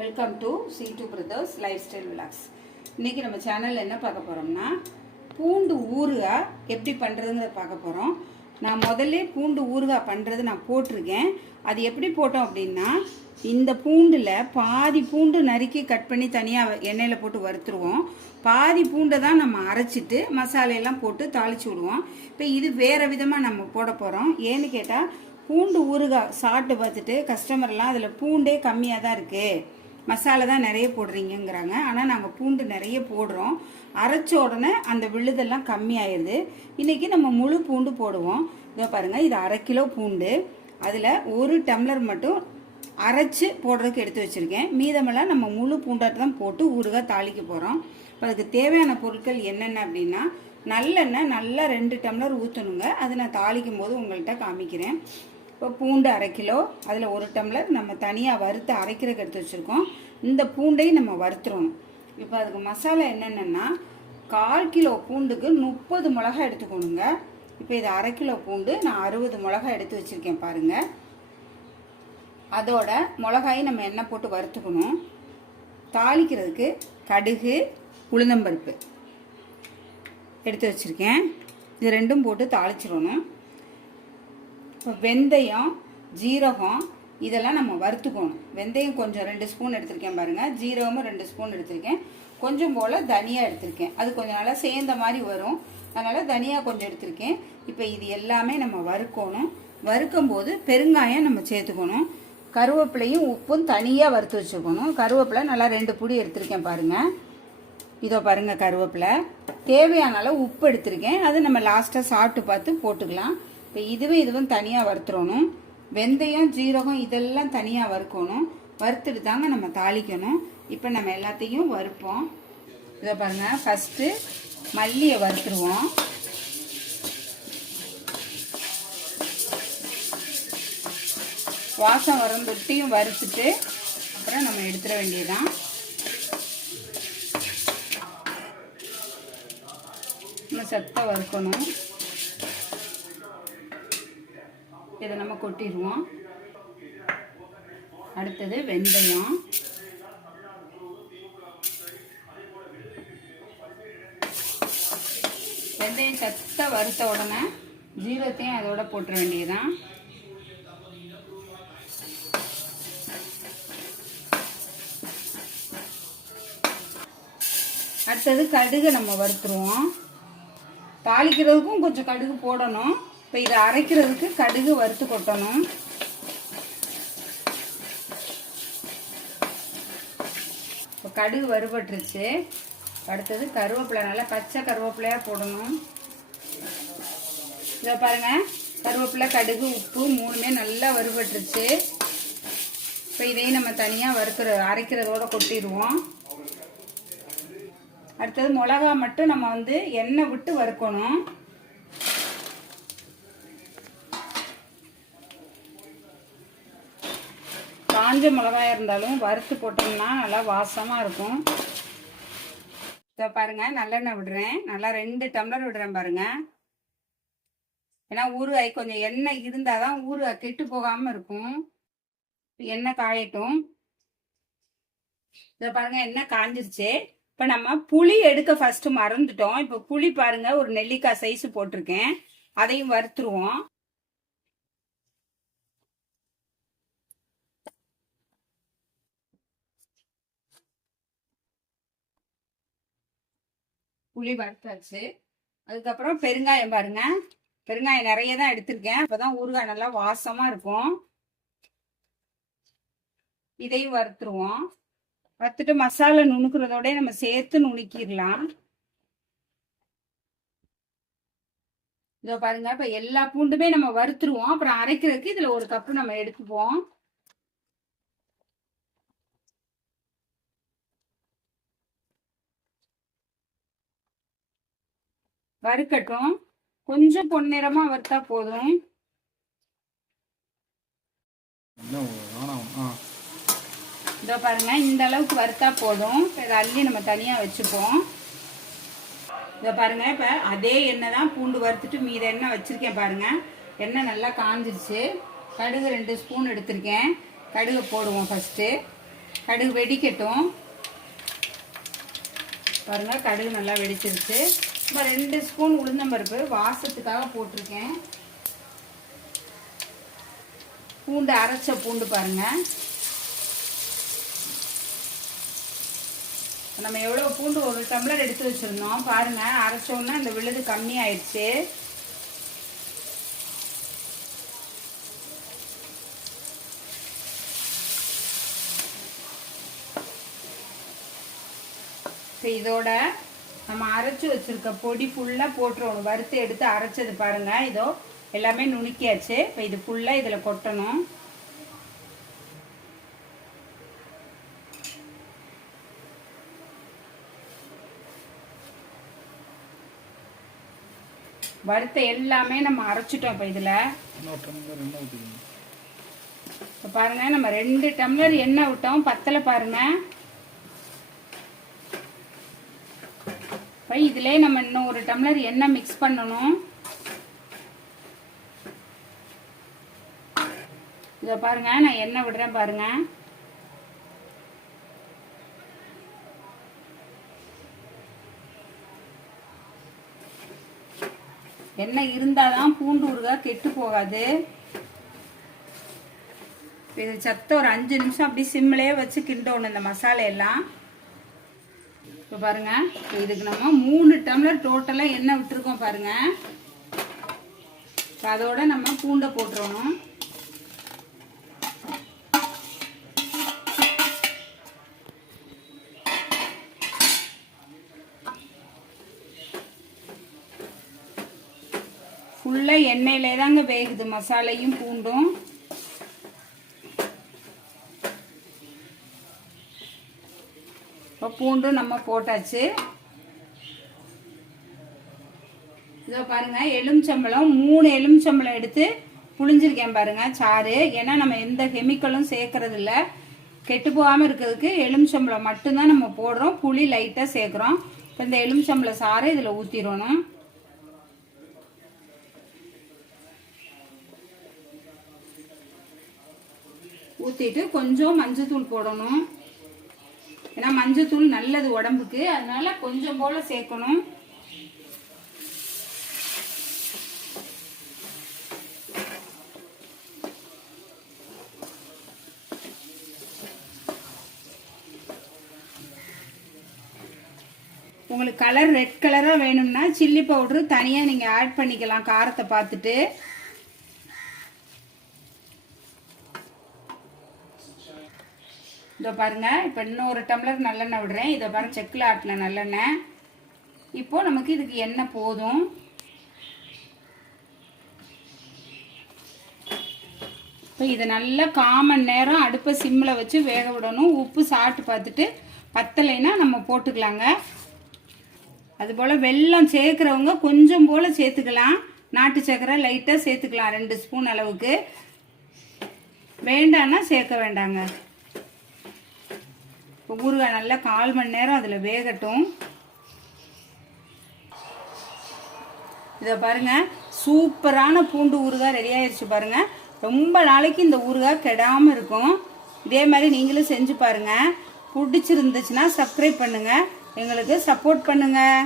Welcome to C2 brothers life style vlogs. இன்றைக்கி நம்ம சேனலில் என்ன பார்க்க போகிறோம்னா, பூண்டு ஊறுகாய் எப்படி பண்ணுறதுங்கிறத பார்க்க போகிறோம். நான் முதல்ல பூண்டு ஊறுகாய் பண்ணுறது நான் போட்டிருக்கேன். அது எப்படி போட்டோம் அப்படின்னா, இந்த பூண்டில் பாதி பூண்டு நறுக்கி கட் பண்ணி தனியாக எண்ணெயில் போட்டு வறுத்துருவோம். பாதி பூண்டை தான் நம்ம அரைச்சிட்டு மசாலையெல்லாம் போட்டு தாளித்து விடுவோம். இப்போ இது வேறு விதமாக நம்ம போட போகிறோம். ஏன்னு கேட்டால், பூண்டு ஊறுகாய் சாப்பிட்டு பார்த்துட்டு கஸ்டமர்லாம் அதில் பூண்டே கம்மியாக தான் இருக்குது, மசாலா தான் நிறைய போடுறீங்கிறாங்க. ஆனால் நாங்கள் பூண்டு நிறைய போடுறோம். அரைச்ச உடனே அந்த விழுதெல்லாம் கம்மியாயிடுது. இன்றைக்கி நம்ம முழு பூண்டு போடுவோம். இதோ பாருங்கள், இது 1/2 கிலோ பூண்டு. அதில் 1 டம்ளர் மட்டும் அரைச்சி போடுறதுக்கு எடுத்து வச்சுருக்கேன். மீதமெல்லாம் நம்ம முழு பூண்டாட்டு தான் போட்டு ஊறுகாய் தாளிக்க போகிறோம். இப்போ அதுக்கு தேவையான பொருட்கள் என்னென்ன அப்படின்னா, நல்லெண்ணெய் நல்லா 2 டம்ளர் ஊற்றணுங்க. அது நான் தாளிக்கும் போது உங்கள்கிட்ட காமிக்கிறேன். இப்போ பூண்டு 1/2 கிலோ, அதில் 1 டம்ளர் நம்ம தனியாக வறுத்து அரைக்கிறதுக்கு எடுத்து வச்சுருக்கோம். இந்த பூண்டையும் நம்ம வறுத்துடணும். இப்போ அதுக்கு மசாலா என்னென்னா, 1/4 கிலோ பூண்டுக்கு 30 மிளகா எடுத்துக்கணுங்க. இப்போ இது 1/2 கிலோ பூண்டு, நான் 60 மிளகா எடுத்து வச்சுருக்கேன் பாருங்கள். அதோட மிளகாயும் நம்ம எண்ணெய் போட்டு வறுத்துக்கணும். தாளிக்கிறதுக்கு கடுகு, உளுந்தம்பருப்பு எடுத்து வச்சுருக்கேன். இது ரெண்டும் போட்டு தாளிச்சிடணும். இப்போ வெந்தயம், ஜீரகம் இதெல்லாம் நம்ம வறுத்துக்கணும். வெந்தயம் கொஞ்சம் 2 ஸ்பூன் எடுத்திருக்கேன் பாருங்கள். ஜீரகமும் 2 ஸ்பூன் எடுத்திருக்கேன். கொஞ்சம் போல் தனியா எடுத்திருக்கேன். அது கொஞ்சம் நல்லா சேர்ந்த மாதிரி வரும், அதனால் தனியா கொஞ்சம் எடுத்திருக்கேன். இப்போ இது எல்லாமே நம்ம வறுக்கணும். வறுக்கும் போது பெருங்காயம் நம்ம சேர்த்துக்கணும். கருவேப்பிலையும் உப்பும் தனியாக வறுத்து வச்சுக்கணும். கருவேப்பிலை நல்லா 2 புடி எடுத்திருக்கேன் பாருங்கள். இதோ பாருங்கள், கருவேப்பிலை தேவையான அளவு உப்பு எடுத்திருக்கேன். அது நம்ம லாஸ்ட்டாக சாப்பிட்டு பார்த்து போட்டுக்கலாம். இப்போ இதுவும் தனியாக வறுத்துடணும். வெந்தயம், ஜீரகம் இதெல்லாம் தனியாக வறுக்கணும். வறுத்துட்டு தாங்க நம்ம தாளிக்கணும். இப்போ நம்ம எல்லாத்தையும் வறுப்போம். இதை பாருங்கள், ஃபஸ்ட்டு மல்லியை வறுத்துருவோம். வாசம் வரம்பொட்டியும் வறுத்துட்டு அப்புறம் நம்ம எடுத்துட வேண்டியதுதான். இன்னும் சத்த வறுக்கணும். இதை நம்ம கொட்டிடுவோம். அடுத்தது வெந்தயம். வெந்தயம் சத்த வறுத்த உடனே ஜீரகத்தையும் அதோட போட்டுற வேண்டியதுதான். அடுத்தது கடுகு நம்ம வறுத்துருவோம். தாளிக்கிறதுக்கும் கொஞ்சம் கடுகு போடணும். இப்போ இதை அரைக்கிறதுக்கு கடுகு வறுத்து கொட்டணும். இப்போ கடுகு வறுபட்டுருச்சு. அடுத்தது கருவேப்பிலை, நல்லா பச்சை கருவேப்பிலையாக போடணும். இதை பாருங்கள், கருவேப்பிலை, கடுகு, உப்பு 3மே நல்லா வறுபட்டுருச்சு. இப்போ இதையும் நம்ம தனியாக அரைக்கிறதோட கொட்டிடுவோம். அடுத்தது மிளகா மட்டும் நம்ம எண்ணெய் விட்டு வறுக்கணும். காஞ்ச மிளகாயாக இருந்தாலும் வறுத்து போட்டோம்னா நல்லா வாசமாக இருக்கும். இதை பாருங்கள், நல்லெண்ணெய் விடுறேன். நல்லா 2 டம்ளர் விடுறேன் பாருங்கள். ஏன்னா ஊறுகாய் கொஞ்சம் எண்ணெய் இருந்தால் தான் ஊறுகாய் கெட்டு போகாமல் இருக்கும். எண்ணெய் காயட்டும். இதை பாருங்கள், எண்ணெய் காஞ்சிருச்சு. இப்போ நம்ம புளி எடுக்க ஃபஸ்ட்டு மறந்துட்டோம். இப்போ புளி பாருங்கள், ஒரு நெல்லிக்காய் சைஸு போட்டிருக்கேன். அதையும் வறுத்துருவோம். புளி வறுத்தாச்சு. அதுக்கப்புறம் பெருங்காயம் பாருங்க, பெருங்காயம் நிறைய தான் எடுத்திருக்கேன். அப்போதான் ஊறுகாய் நல்லா வாசமாக இருக்கும். இதையும் வறுத்துருவோம். வறுத்துட்டு மசாலா நுணுக்கிறதோட நம்ம சேர்த்து நுணுக்கிடலாம். இதோ பாருங்க, இப்போ எல்லா பூண்டுமே நம்ம வறுத்துருவோம். அப்புறம் அரைக்கிறதுக்கு இதில் 1 கப்பு நம்ம எடுத்துப்போம். வறுக்கட்டும். கொஞ்சம் பொன்னிறமா வறுத்தா போதும். இதோ பாருங்க, இந்த அளவுக்கு வறுத்தா போதும். இதை அள்ளி நம்ம தனியா வச்சுப்போம். இதோ பாருங்க, இப்ப அதே எண்ணெய் தான் பூண்டு வறுத்துட்டு மீத எண்ணெய் வச்சிருக்கேன் பாருங்க. எண்ணெய் நல்லா காஞ்சிருச்சு. கடுகு 2 ஸ்பூன் எடுத்திருக்கேன். கடுகு போடுவோம் ஃபர்ஸ்ட். கடுகு வெடிக்கட்டும். பாருங்கள் கடுகு நல்லா வெடிச்சிருச்சு. இப்போ 2 ஸ்பூன் உளுந்தம்பருப்பு வாசத்துக்காக போட்டிருக்கேன். பூண்டு அரைச்ச பூண்டு பாருங்கள். நம்ம எவ்வளோ பூண்டு 1 டம்ளர் எடுத்து வச்சுருந்தோம் பாருங்கள். அரைச்சோன்னா இந்த விழுது கம்மி ஆயிடுச்சு. இப்போ இதோட நம்ம அரைச்சி வச்சுருக்க பொடி ஃபுல்லாக போட்டுருவோம். வறுத்து எடுத்து அரைச்சது பாருங்கள். இதோ எல்லாமே நுணுக்கியாச்சு. இப்போ இது ஃபுல்லாக இதில் கொட்டணும். வறுத்த எல்லாமே நம்ம அரைச்சிட்டோம். இப்போ இதில் இப்போ பாருங்கள் நம்ம 2 டம்ளர் எண்ணெய் விட்டோம். பத்தலை பாருங்கள். இப்போ இதிலே நம்ம இன்னும் 1 டம்ளர் எண்ணெய் மிக்ஸ் பண்ணணும். இதை பாருங்க நான் எண்ணெய் விடுறேன் பாருங்க. எண்ணெய் இருந்தாதான் பூண்டு ஊறுகாய் கெட்டு போகாது. இது சத்த ஒரு 5 நிமிஷம் அப்படி சிம்மிலே வச்சு கிண்டணும் இந்த மசாலா எல்லாம். இப்போ பாருங்க இதுக்கு நம்ம 3 டம்ளர் டோட்டலாக எண்ணெய் விட்டுருக்கோம் பாருங்க. அதோட நம்ம பூண்டை போட்டுறணும். ஃபுல்லாக எண்ணெயிலே தாங்க வேகுது மசாலையும் பூண்டும். இப்போ பூண்டும் நம்ம போட்டாச்சு. இதோ பாருங்க எலுமிச்சம்பழம் 3 எலுமிச்சம்பழம் எடுத்து புளிஞ்சிருக்கேன் பாருங்க சாறு. ஏன்னா நம்ம எந்த கெமிக்கலும் சேர்க்கறது இல்லை. கெட்டு போகாமல் இருக்கிறதுக்கு எலுமிச்சம்பழம் மட்டும்தான் நம்ம போடுறோம். புளி லைட்டாக சேர்க்குறோம். இப்போ இந்த எலுமிச்சம்பழ சாறை இதில் ஊற்றிடணும். ஊற்றிட்டு கொஞ்சம் மஞ்சத்தூள் போடணும். ஏன்னா மஞ்சத்தூள் நல்லது உடம்புக்கு, அதனால கொஞ்சம் போல சேர்க்கணும். உங்களுக்கு கலர் ரெட் கலராக வேணும்னா சில்லி பவுட்ரு தனியாக நீங்கள் ஆட் பண்ணிக்கலாம் காரத்தை பார்த்துட்டு. இதோ பாருங்க இப்போ இன்னும் 1 டம்ளர் நல்லெண்ணெய் விடுறேன். இதை பாருங்க செக்கில் ஆட்டின நல்லெண்ணெய். இப்போ நமக்கு இதுக்கு எண்ணெய் போதும். இப்போ இதை நல்லா 1/4 மணி நேரம் அடுப்பை சிம்மில் வச்சு வேக விடணும். உப்பு சாப்பிட்டு பார்த்துட்டு பத்தலைன்னா நம்ம போட்டுக்கலாங்க. அதுபோல் வெல்லம் சேர்க்குறவங்க கொஞ்சம் போல் சேர்த்துக்கலாம். நாட்டு சர்க்கரை லைட்டாக சேர்த்துக்கலாம் 2 ஸ்பூன் அளவுக்கு. வேண்டான்னா சேர்க்க வேண்டாங்க. இப்போ ஊறுகாய் நல்லா 1/4 மணி நேரம் அதில் வேகட்டும். இதை பாருங்கள் சூப்பரான பூண்டு ஊறுகாய் ரெடி ஆயிடுச்சு பாருங்கள். ரொம்ப நாளைக்கு இந்த ஊறுகாய் கெடாமல் இருக்கும். இதே மாதிரி நீங்களும் செஞ்சு பாருங்கள். பிடிச்சிருந்துச்சுன்னா சப்ஸ்கிரைப் பண்ணுங்கள், எங்களுக்கு சப்போர்ட் பண்ணுங்கள்.